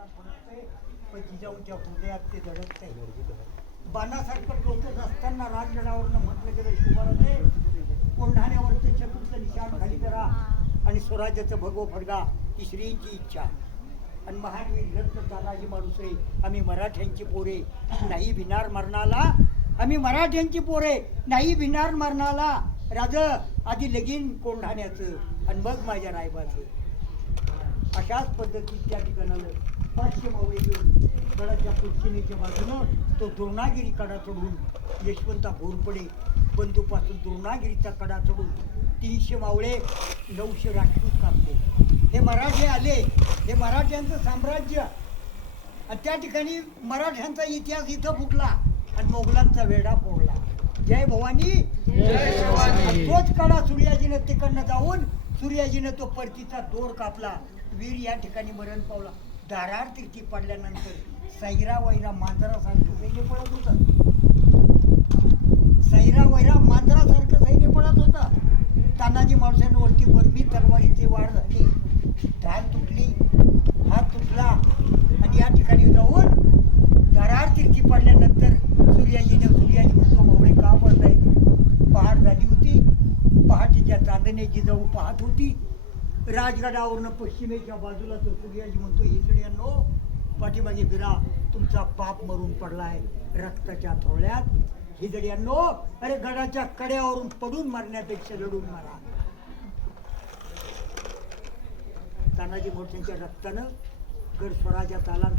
पण जिजाऊच्या हृदयात ते धडकते. बाणासारखं टोचत असताना राजगडावरनं म्हटलं गेलं, शिवाराने कोंढाण्यावरचं चतुर्थ निशाण खाली करा आणि स्वराज्याचं भगवं फडगा ही श्रींची इच्छा. आणि महावीर रत्न तानाजी मालुसरे, आम्ही मराठ्यांची पोरे नाही भिनार मरणाला, आम्ही मराठ्यांची पोरे नाही भिनार मरणाला. राज आधी लगीन कोंढाण्याचं आणि मग माझ्या रायबाचं. अशाच पद्धतीत त्या ठिकाणाला पश्चिम घेऊन गडाच्या पश्चिमेच्या बाजूनं तो द्रोणागिरी कडा चढून यशवंता घोरपडे बंधूपासून द्रोणागिरीचा कडा चढून 300 मावळे 900 राजपूत कापले. हे मराठे आले, हे मराठ्यांचं साम्राज्य. आणि त्या ठिकाणी मराठ्यांचा इतिहास इथं फुटला आणि मोगलांचा वेढा फोडला. जय भवानी, जय शिवाजी. तोच कडा सूर्याजीनं तिकडनं जाऊन सूर्याजीनं तो परतीचा दोर कापला. वीर या ठिकाणी मरण पावला. दारार तिरकी पडल्यानंतर सैरा वैरा मांजरासारखं सैन्य पळत होतं. सैरा वैरा मांजरासारखं सैन्य पळत होतं. तानाजी मावशांवरती बरबी तलवारीचे वार झाले. धार तुटली, हात तुटला आणि या ठिकाणी जाऊन दारार तिरकी पडल्यानंतर सूर्याजी म्हणतो, मावळे का पडताय? पहाट झाली होती. पहाटेच्या चांदण्याची जाऊ पाहत होती. राजगडावरनं पश्चिमेच्या बाजूला तो सूर्याजी म्हणतो, हिजड्यांनो पाठीमागे फिरा, तुमचा बाप मरून पडलाय रक्ताच्या थोड्यात. हिजड्यांनो, अरे गडाच्या कड्यावरून पडून मारण्यापेक्षा लढून मारा. तानाजी मोठ्यांच्या रक्तानं गड स्वराज्यात आला.